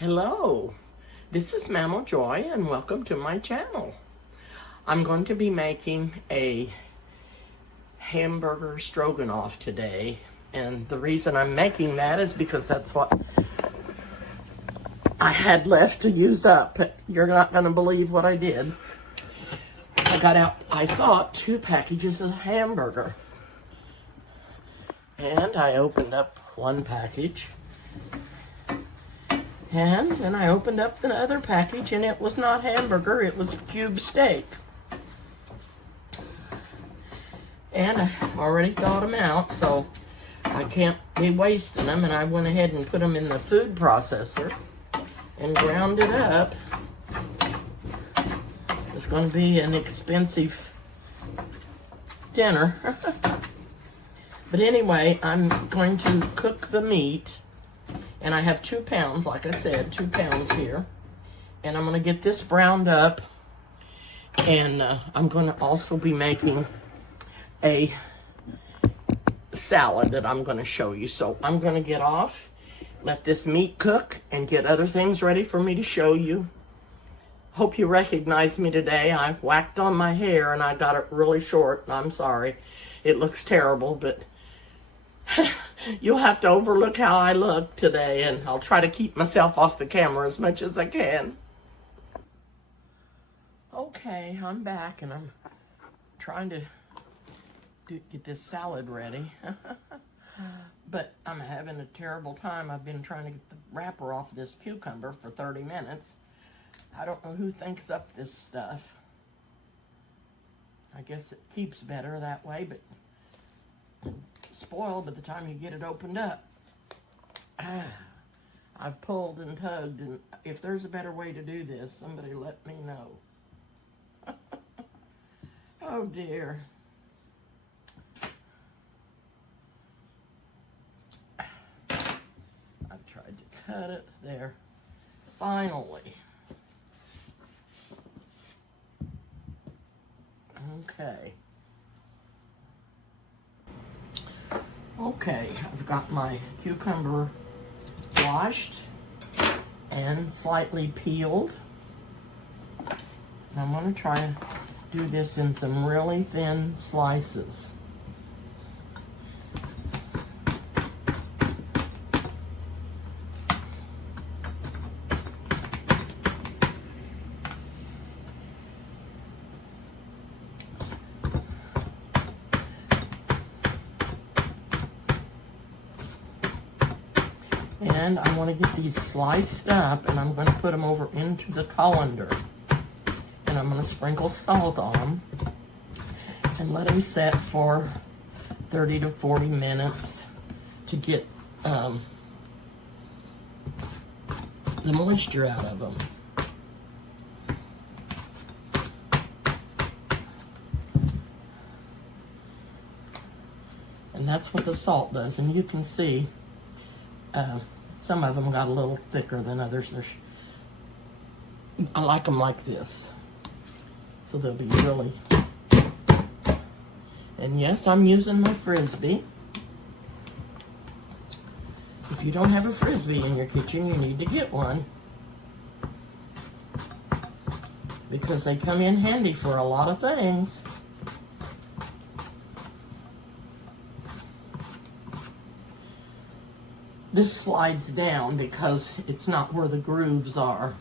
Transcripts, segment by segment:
Hello, this is Mammal Joy and welcome to my channel. I'm going to be making a hamburger stroganoff today, and the reason I'm making that is because that's what I had left to use up. You're not going to believe what I did. I got out, I thought, 2 packages of hamburger, and I opened up one package. And then I opened up the other package and it was not hamburger, it was cube steak. And I already thawed them out, so I can't be wasting them. And I went ahead and put them in the food processor and ground it up. It's going to be an expensive dinner. But anyway, I'm going to cook the meat. And I have 2 pounds, like I said, 2 pounds here. And I'm going to get this browned up. And I'm going to also be making a salad that I'm going to show you. So I'm going to get off, let this meat cook, and get other things ready for me to show you. Hope you recognize me today. I whacked on my hair and I got it really short. I'm sorry. It looks terrible, but you'll have to overlook how I look today, and I'll try to keep myself off the camera as much as I can. Okay, I'm back, and I'm trying to get this salad ready. But I'm having a terrible time. I've been trying to get the wrapper off this cucumber for 30 minutes. I don't know who thinks up this stuff. I guess it keeps better that way, but spoiled by the time you get it opened up. I've pulled and tugged, and if there's a better way to do this, somebody let me know. Oh dear. I've tried to cut it there. Finally. Okay. Okay, I've got my cucumber washed and slightly peeled. I'm going to try and do this in some really thin slices. And I want to get these sliced up, and I'm going to put them over into the colander. And I'm going to sprinkle salt on them and let them set for 30 to 40 minutes to get the moisture out of them. And that's what the salt does. And you can see some of them got a little thicker than others. I like them like this. So they'll be really... And yes, I'm using my Frisbee. If you don't have a Frisbee in your kitchen, you need to get one, because they come in handy for a lot of things. This slides down because it's not where the grooves are.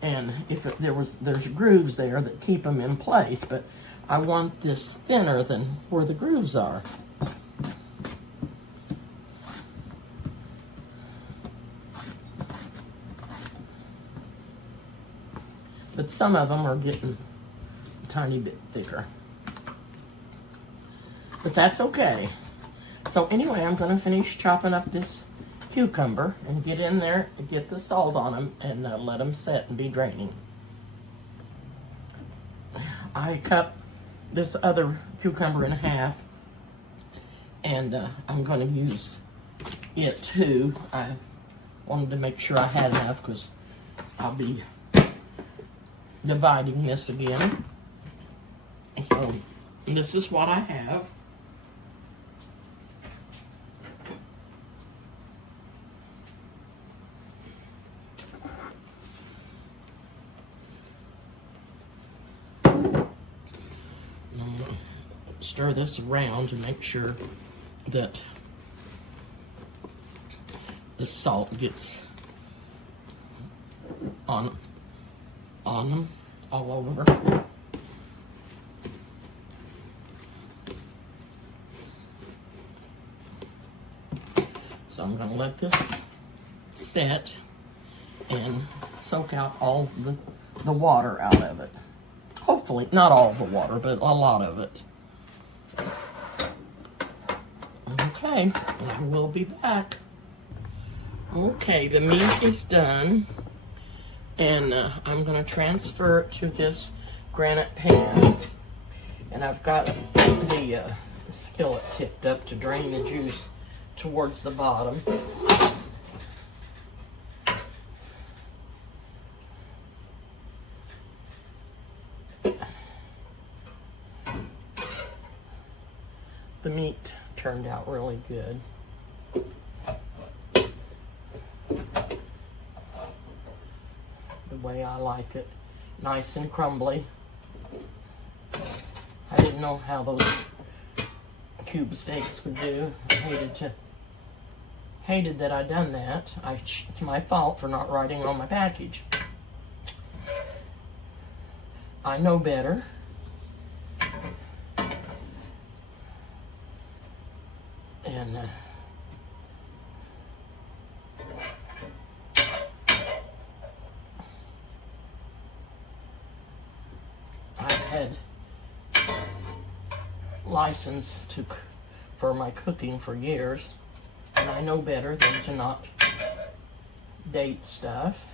And if there's grooves there that keep them in place, but I want this thinner than where the grooves are. But some of them are getting a tiny bit thicker. But that's okay. So anyway, I'm going to finish chopping up this cucumber and get in there and get the salt on them and let them set and be draining. I cut this other cucumber in half, and I'm going to use it too. I wanted to make sure I had enough because I'll be dividing this again. So this is what I have. stir this around to make sure that the salt gets on them all over. So I'm going to let this set and soak out all the water out of it. Hopefully, not all the water, but a lot of it. Okay, I will be back. Okay, the meat is done, and I'm going to transfer it to this granite pan. And I've got the skillet tipped up to drain the juice towards the bottom. The meat turned out really good. The way I like it. Nice and crumbly. I didn't know how those cube steaks would do. I hated that I done that. It's my fault for not writing on my package. I know better. And I've had license for my cooking for years, and I know better than to not date stuff.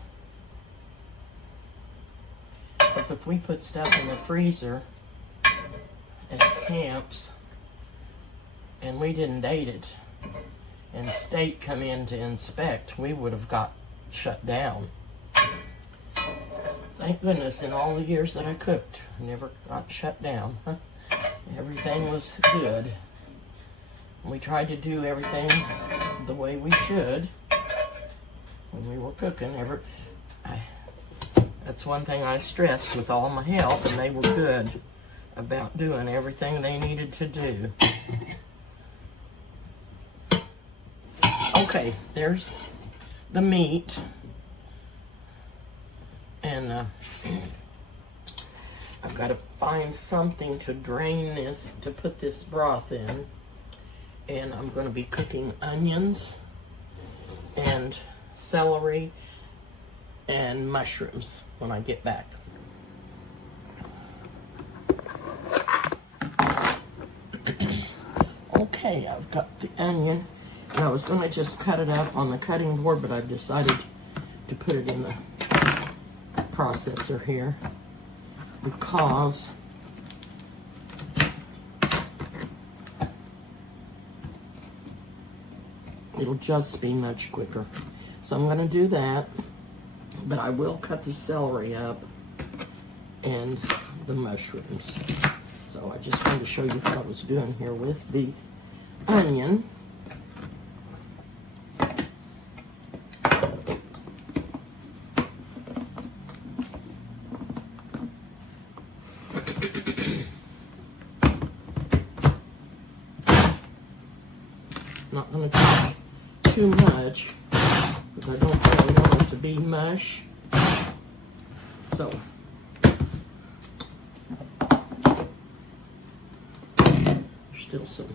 Because if we put stuff in the freezer at camps and we didn't date it, and the state come in to inspect, we would have got shut down. Thank goodness, in all the years that I cooked, I never got shut down. Everything was good. We tried to do everything the way we should when we were cooking. That's one thing I stressed with all my help, and they were good about doing everything they needed to do. Okay, there's the meat, and I've got to find something to drain this, to put this broth in, and I'm going to be cooking onions and celery and mushrooms when I get back. Okay, I've got the onion. And I was going to just cut it up on the cutting board, but I've decided to put it in the processor here because it'll just be much quicker. So I'm going to do that, but I will cut the celery up and the mushrooms. So I just wanted to show you what I was doing here with the onion. Not going to touch too much because I don't really want it to be mush. So there's still some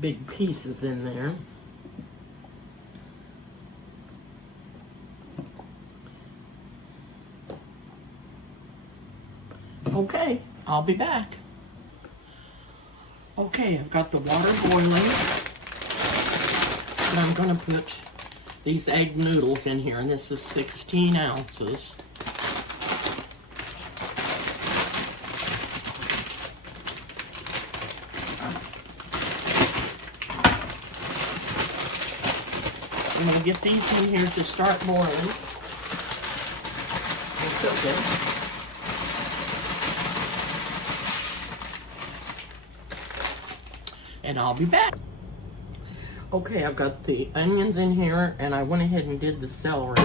big pieces in there. Okay, I'll be back. Okay, I've got the water boiling. And I'm going to put these egg noodles in here, and this is 16 ounces. I'm going to get these in here to start boiling and cooking. And I'll be back. Okay, I've got the onions in here, and I went ahead and did the celery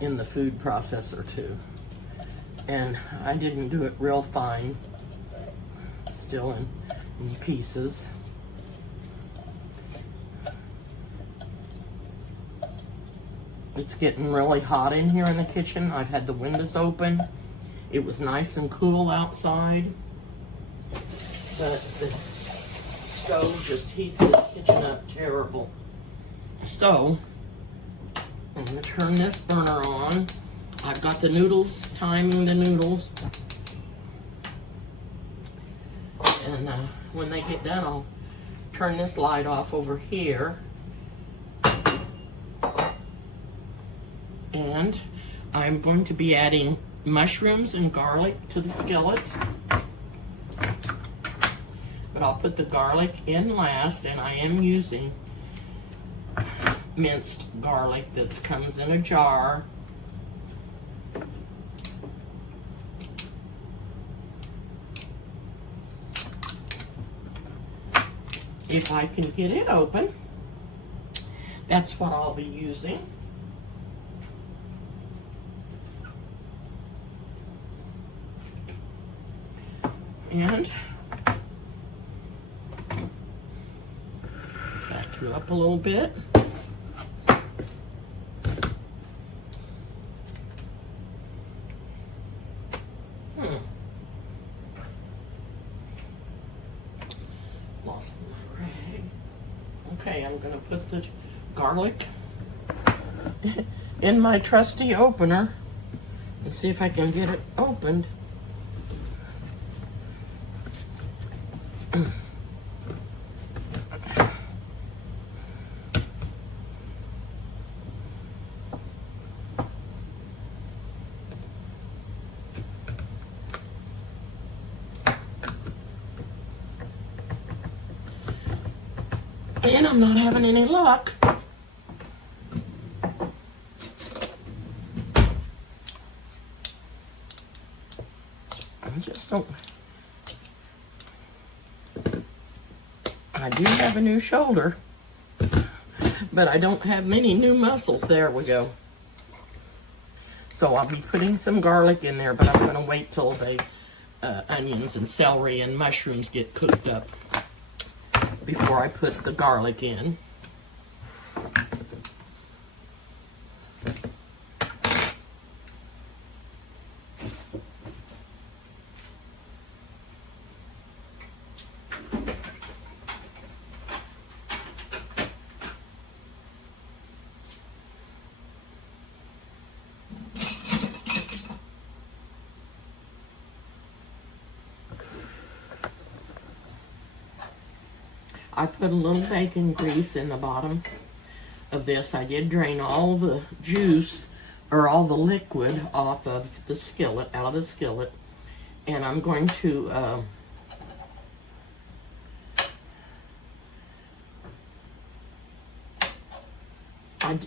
in the food processor too. And I didn't do it real fine. still in pieces. It's getting really hot in here in the kitchen. I've had the windows open. It was nice and cool outside, but the stove just heats the kitchen up terrible. So I'm gonna turn this burner on. I've got the noodles, timing the noodles. And when they get done, I'll turn this light off over here. And I'm going to be adding mushrooms and garlic to the skillet. But I'll put the garlic in last, and I am using minced garlic that comes in a jar. If I can get it open, that's what I'll be using. And back you up a little bit. Lost my rag. Okay, I'm going to put the garlic in my trusty opener and see if I can get it opened. And I'm not having any luck. I do have a new shoulder, but I don't have many new muscles. There we go. So I'll be putting some garlic in there, but I'm going to wait till the onions and celery and mushrooms get cooked up before I put the garlic in. I put a little bacon grease in the bottom of this. I did drain all the juice or all the liquid off of the skillet, out of the skillet. And I'm going to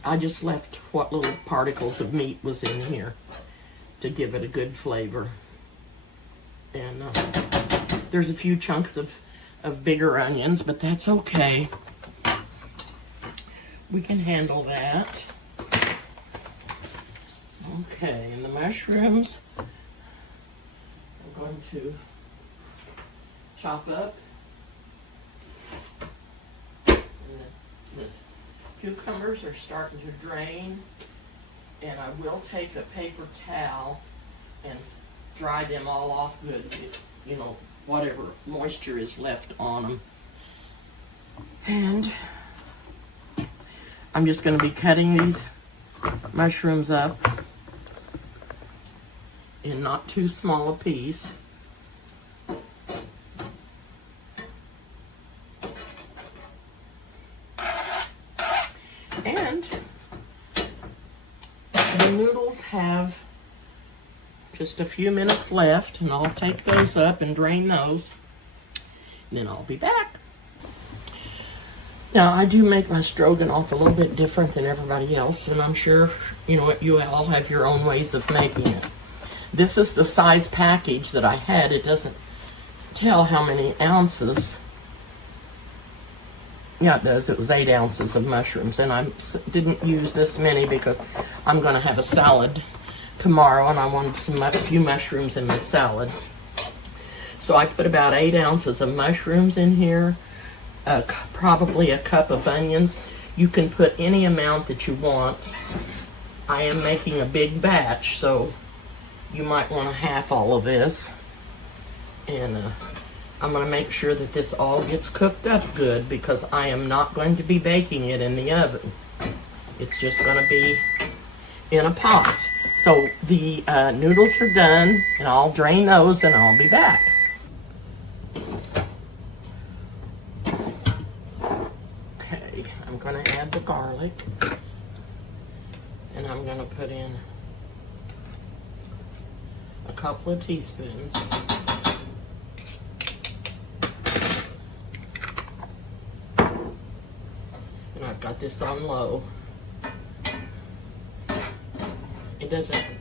I just left what little particles of meat was in here to give it a good flavor. And there's a few chunks of bigger onions, but that's okay. We can handle that. Okay, and the mushrooms I'm going to chop up. And the cucumbers are starting to drain, and I will take a paper towel and dry them all off good, you know, whatever moisture is left on them. And I'm just going to be cutting these mushrooms up in not too small a piece. And the noodles have just a few minutes left, and I'll take those up and drain those, and then I'll be back. Now, I do make my stroganoff a little bit different than everybody else, and I'm sure you know you all have your own ways of making it. This is the size package that I had. It doesn't tell how many ounces. Yeah, it does. It was 8 ounces of mushrooms, and I didn't use this many because I'm going to have a salad tomorrow, and I wanted a few mushrooms in my salad. So I put about 8 ounces of mushrooms in here, probably a cup of onions. You can put any amount that you want. I am making a big batch, so you might want to half all of this. And I'm going to make sure that this all gets cooked up good, because I am not going to be baking it in the oven. It's just going to be in a pot. So the noodles are done, and I'll drain those and I'll be back. Okay, I'm going to add the garlic, and I'm going to put in a couple of teaspoons. And I've got this on low.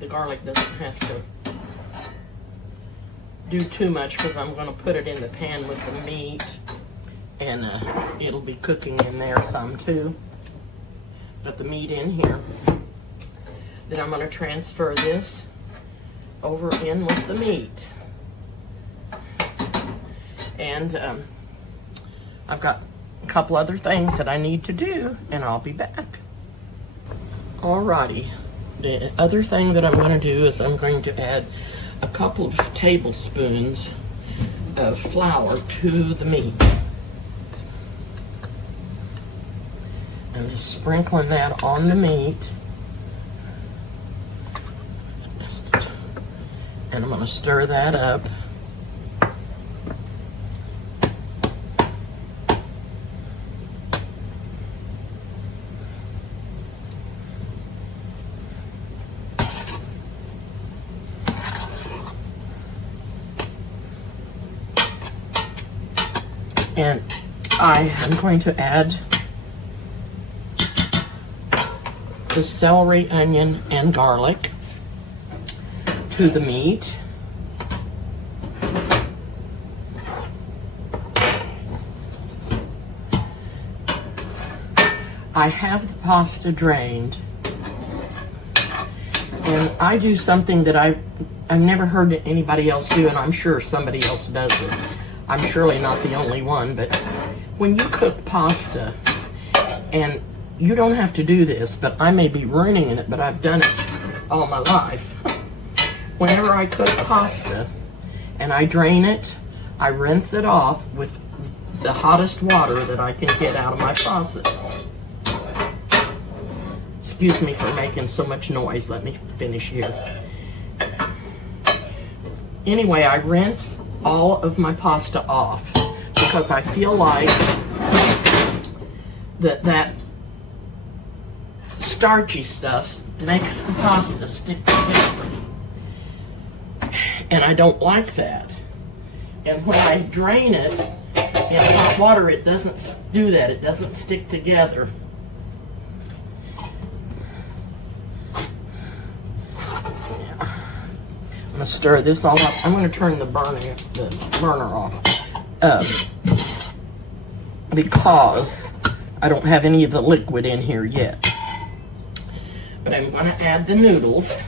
The garlic doesn't have to do too much, because I'm going to put it in the pan with the meat, and it'll be cooking in there some too. Got the meat in here. Then I'm going to transfer this over in with the meat. And I've got a couple other things that I need to do, and I'll be back. Alrighty. The other thing that I'm going to do is I'm going to add a couple of tablespoons of flour to the meat. I'm just sprinkling that on the meat. And I'm going to stir that up. And I am going to add the celery, onion, and garlic to the meat. I have the pasta drained, and I do something that I've never heard anybody else do, and I'm sure somebody else does it. I'm surely not the only one, but when you cook pasta, and you don't have to do this, but I may be ruining it, but I've done it all my life. Whenever I cook pasta and I drain it, I rinse it off with the hottest water that I can get out of my faucet. Excuse me for making so much noise. Let me finish here. Anyway, I rinse all of my pasta off, because I feel like that starchy stuff makes the pasta stick together, and I don't like that. And when I drain it in hot water, it doesn't do that. It doesn't stick together. I'm going to stir this all up. I'm going to turn the burner off because I don't have any of the liquid in here yet. But I'm going to add the noodles.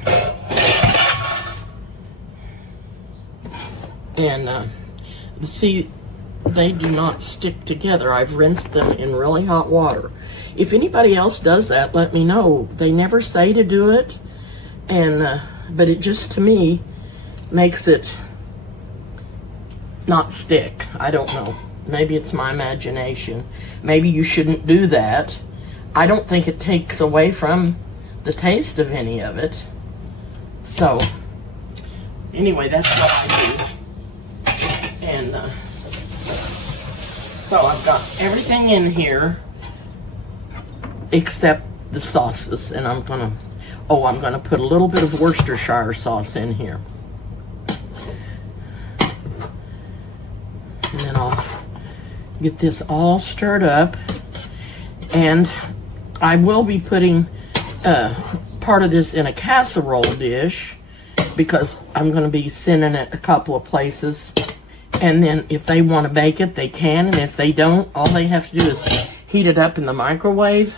And see, they do not stick together. I've rinsed them in really hot water. If anybody else does that, let me know. They never say to do it, and but it just, to me, makes it not stick. I don't know. Maybe it's my imagination. Maybe you shouldn't do that. I don't think it takes away from the taste of any of it. So, anyway, that's what I do. And so I've got everything in here except the sauces. And I'm gonna put a little bit of Worcestershire sauce in here. And then I'll get this all stirred up. And I will be putting part of this in a casserole dish, because I'm going to be sending it a couple of places. And then if they want to bake it, they can. And if they don't, all they have to do is heat it up in the microwave.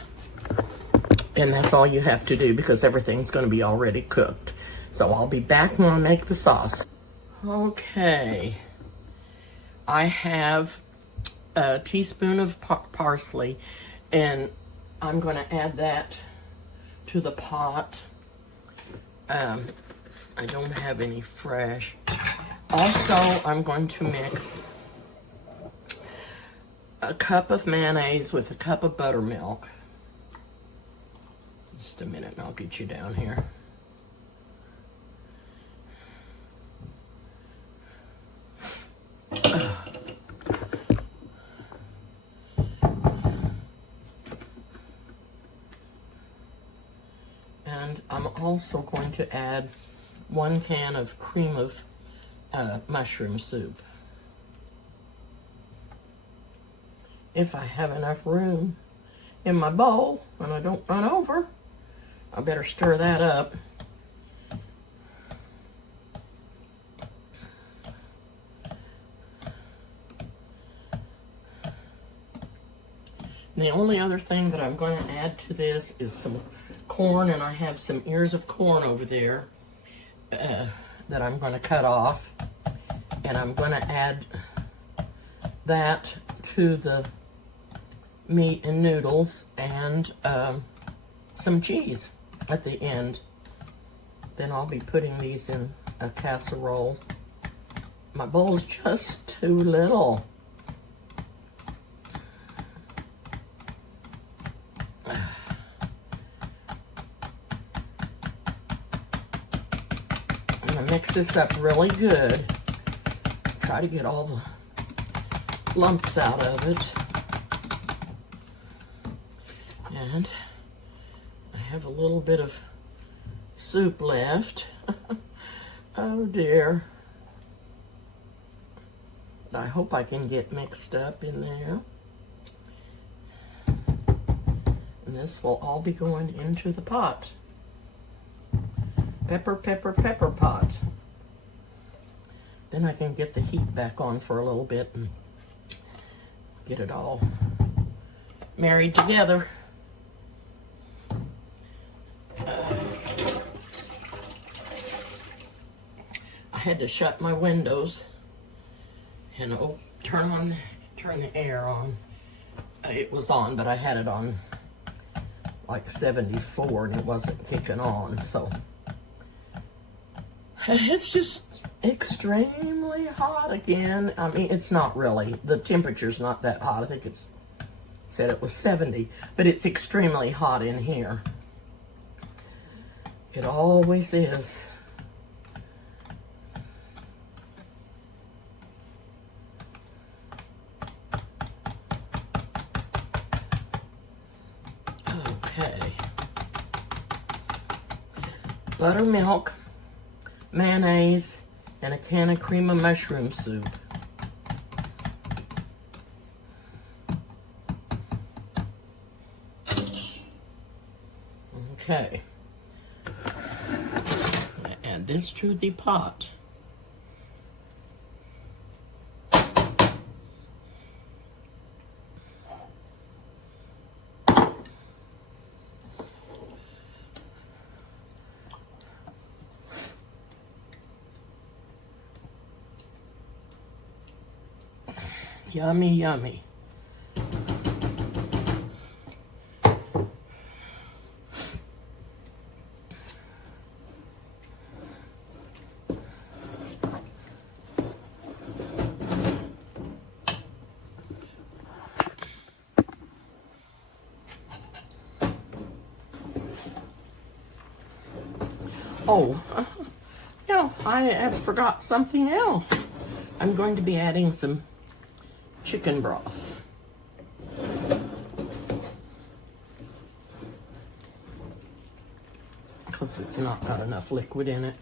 And that's all you have to do, because everything's going to be already cooked. So I'll be back when I make the sauce. Okay. I have a teaspoon of parsley, and I'm going to add that to the pot. I don't have any fresh. Also, I'm going to mix a cup of mayonnaise with a cup of buttermilk. Just a minute and I'll get you down here. And I'm also going to add 1 can of cream of mushroom soup. If I have enough room in my bowl and I don't run over, I better stir that up. And the only other thing that I'm going to add to this is some corn, and I have some ears of corn over there that I'm going to cut off, and I'm going to add that to the meat and noodles, and some cheese at the end. Then I'll be putting these in a casserole. My bowl's just too little. I'm gonna mix this up really good. Try to get all the lumps out of it. And I have a little bit of soup left. Oh dear. But I hope I can get mixed up in there. And this will all be going into the pot. Pepper, pepper, pepper pot. Then I can get the heat back on for a little bit and get it all married together. I had to shut my windows and turn the air on. It was on, but I had it on like 74 and it wasn't kicking on, so it's just extremely hot again. I mean, it's not really. The temperature's not that hot. I think it's said it was 70, but it's extremely hot in here. It always is. Okay. Buttermilk, mayonnaise, and a can of cream of mushroom soup. Okay. Add this to the pot. Yummy, yummy. Oh, no, I forgot something else. I'm going to be adding some chicken broth. Because it's not got enough liquid in it.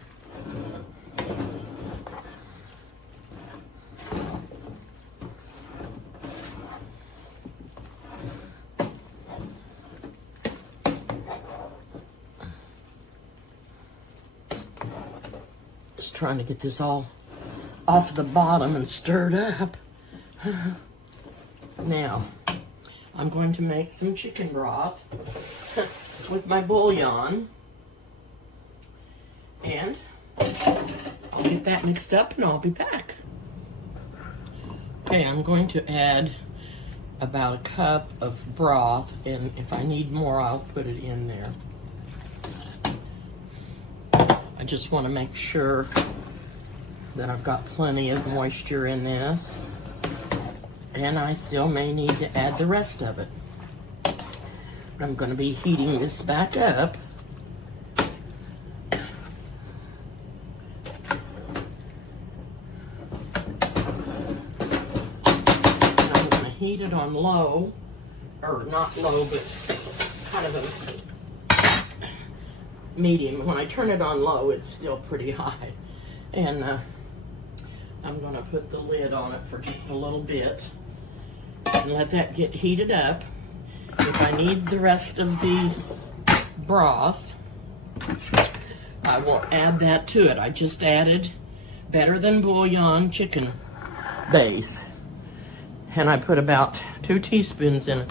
Just trying to get this all off the bottom and stirred up. Now, I'm going to make some chicken broth with my bouillon. And I'll get that mixed up and I'll be back. Okay, I'm going to add about a cup of broth, and if I need more, I'll put it in there. I just want to make sure that I've got plenty of moisture in this, and I still may need to add the rest of it. But I'm going to be heating this back up. Heat it on low, or not low, but kind of a medium. When I turn it on low, it's still pretty high. And I'm gonna put the lid on it for just a little bit and let that get heated up. If I need the rest of the broth, I will add that to it. I just added Better Than Bouillon chicken base. And I put about 2 teaspoons in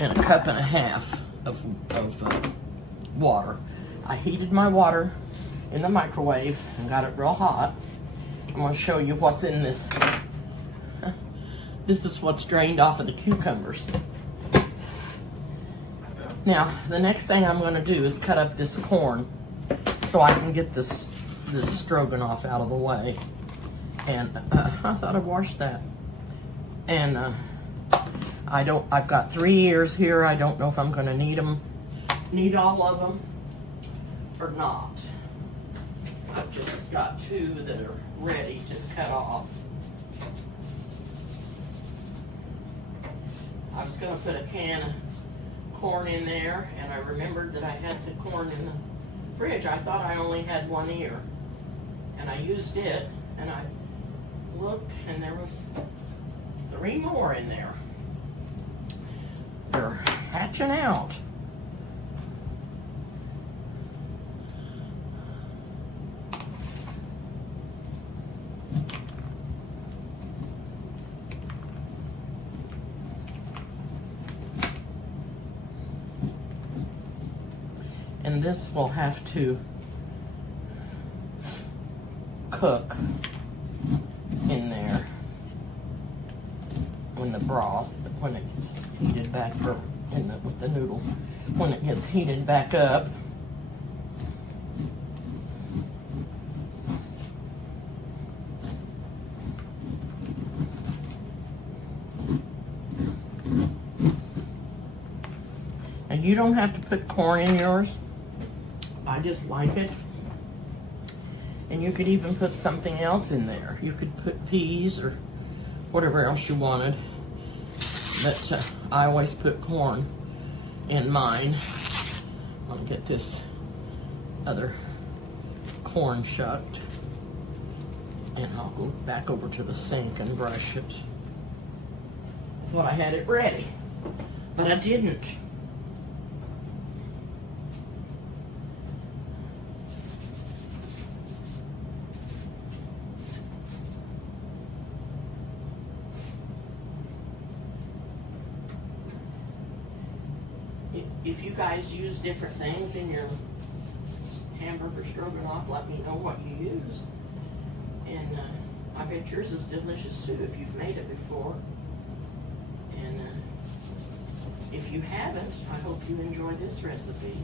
and a cup and a half of water. I heated my water in the microwave and got it real hot. I'm going to show you what's in this. This is what's drained off of the cucumbers. Now, the next thing I'm going to do is cut up this corn so I can get this stroganoff out of the way. And I thought I'd washed that. And I've got 3 ears here. I don't know if I'm going to need all of them or not. I've just got 2 that are ready to cut off. I was going to put a can of corn in there, and I remembered that I had the corn in the fridge. I thought I only had 1 ear, and I used it, and I looked, and there was 3 more in there. They're hatching out. And this will have to cook in there when the broth, when it gets heated back with the noodles, when it gets heated back up. And you don't have to put corn in yours. I just like it. And you could even put something else in there. You could put peas or whatever else you wanted. But I always put corn in mine. I'm gonna get this other corn shucked. And I'll go back over to the sink and brush it. I thought I had it ready, but I didn't. If you guys use different things in your hamburger stroganoff, let me know what you use. And I bet yours is delicious too if you've made it before. And if you haven't, I hope you enjoy this recipe.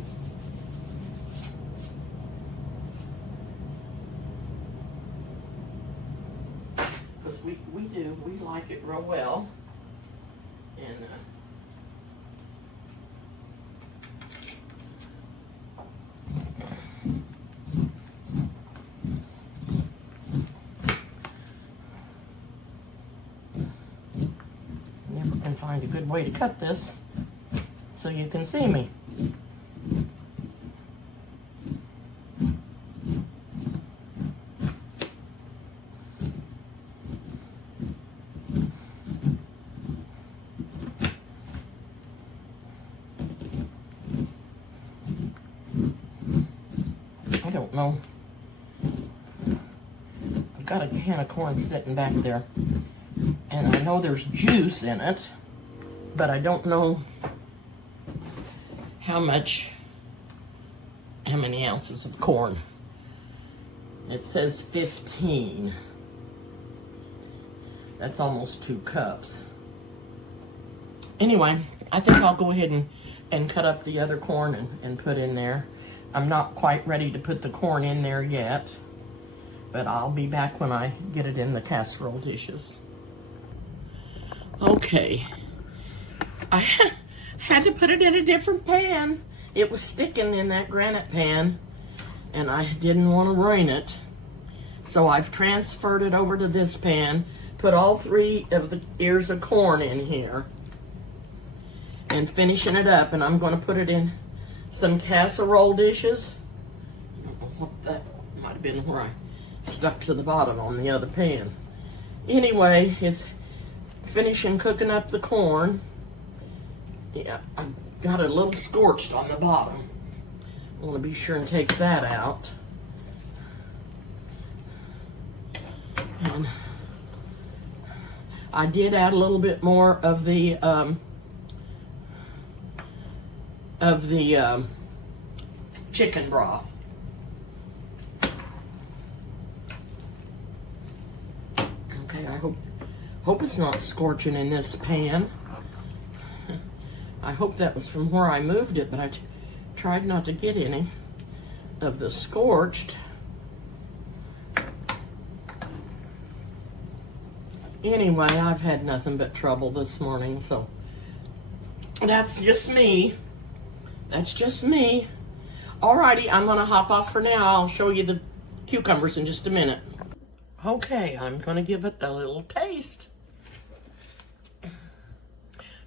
Because we like it real well. And find a good way to cut this so you can see me. I don't know. I've got a can of corn sitting back there, and I know there's juice in it, but I don't know how many ounces of corn. It says 15. That's almost 2 cups. Anyway, I think I'll go ahead and cut up the other corn and put in there. I'm not quite ready to put the corn in there yet, but I'll be back when I get it in the casserole dishes. Okay, I had to put it in a different pan. It was sticking in that granite pan, and I didn't want to ruin it. So I've transferred it over to this pan, put all 3 of the ears of corn in here, and finishing it up, and I'm going to put it in some casserole dishes. I don't know what that might have been where I stuck to the bottom on the other pan. Anyway, it's finishing cooking up the corn. Yeah, I got a little scorched on the bottom. I want to be sure and take that out. And I did add a little bit more of the chicken broth. Okay, I hope it's not scorching in this pan. I hope that was from where I moved it, but I tried not to get any of the scorched. Anyway, I've had nothing but trouble this morning, so that's just me. That's just me. Alrighty, I'm gonna hop off for now. I'll show you the cucumbers in just a minute. Okay, I'm gonna give it a little taste.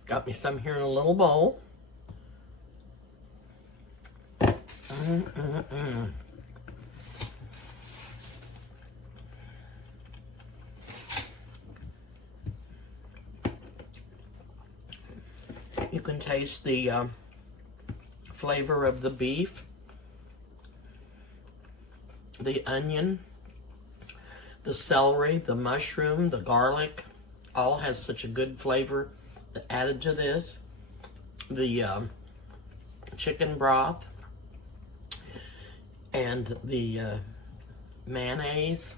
Got me some here in a little bowl. You can taste the flavor of the beef, the onion, the celery, the mushroom, the garlic, all has such a good flavor added to this. The chicken broth and the mayonnaise,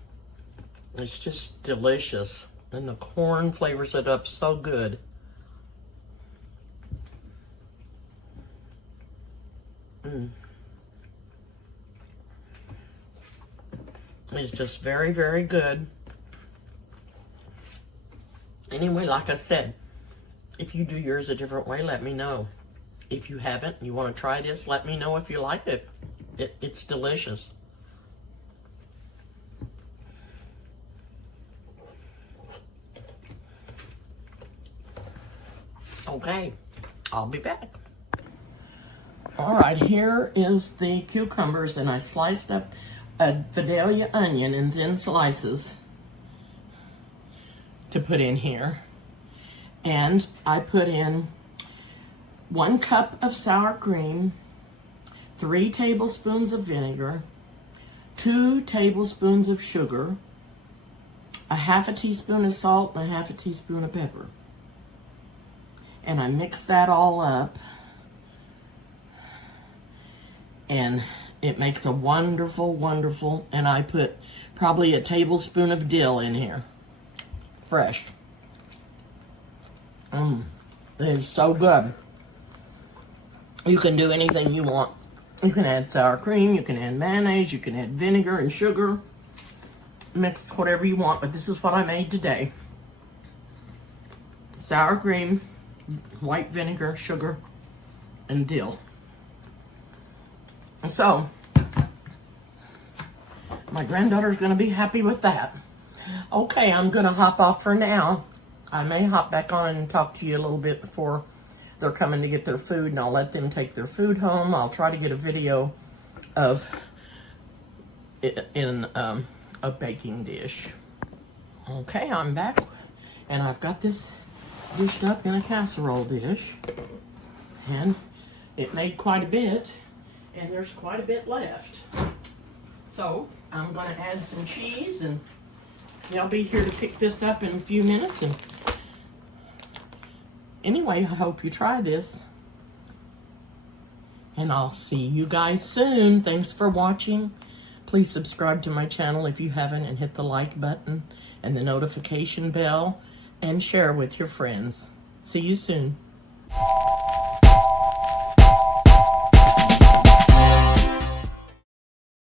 it's just delicious. And the corn flavors it up so good. It's just very, very good. Anyway, like I said, if you do yours a different way, let me know. If you haven't and you want to try this, let me know if you like it. It's delicious. Okay, I'll be back. All right, here is the cucumbers, and I sliced up a Vidalia onion in thin slices to put in here. And I put in 1 cup of sour cream, 3 tablespoons of vinegar, 2 tablespoons of sugar, a half a teaspoon of salt, and a half a teaspoon of pepper. And I mix that all up, and it makes a wonderful, wonderful, and I put probably a tablespoon of dill in here, fresh. It is so good. You can do anything you want. You can add sour cream, you can add mayonnaise, you can add vinegar and sugar. Mix whatever you want, but this is what I made today. Sour cream, white vinegar, sugar, and dill. So, my granddaughter's going to be happy with that. Okay, I'm going to hop off for now. I may hop back on and talk to you a little bit before they're coming to get their food, and I'll let them take their food home. I'll try to get a video of it in a baking dish. Okay, I'm back, and I've got this dished up in a casserole dish, and it made quite a bit, and there's quite a bit left. So I'm going to add some cheese, and they'll be here to pick this up in a few minutes. And anyway, I hope you try this, and I'll see you guys soon. Thanks for watching. Please subscribe to my channel if you haven't, and hit the like button and the notification bell, and share with your friends. See you soon.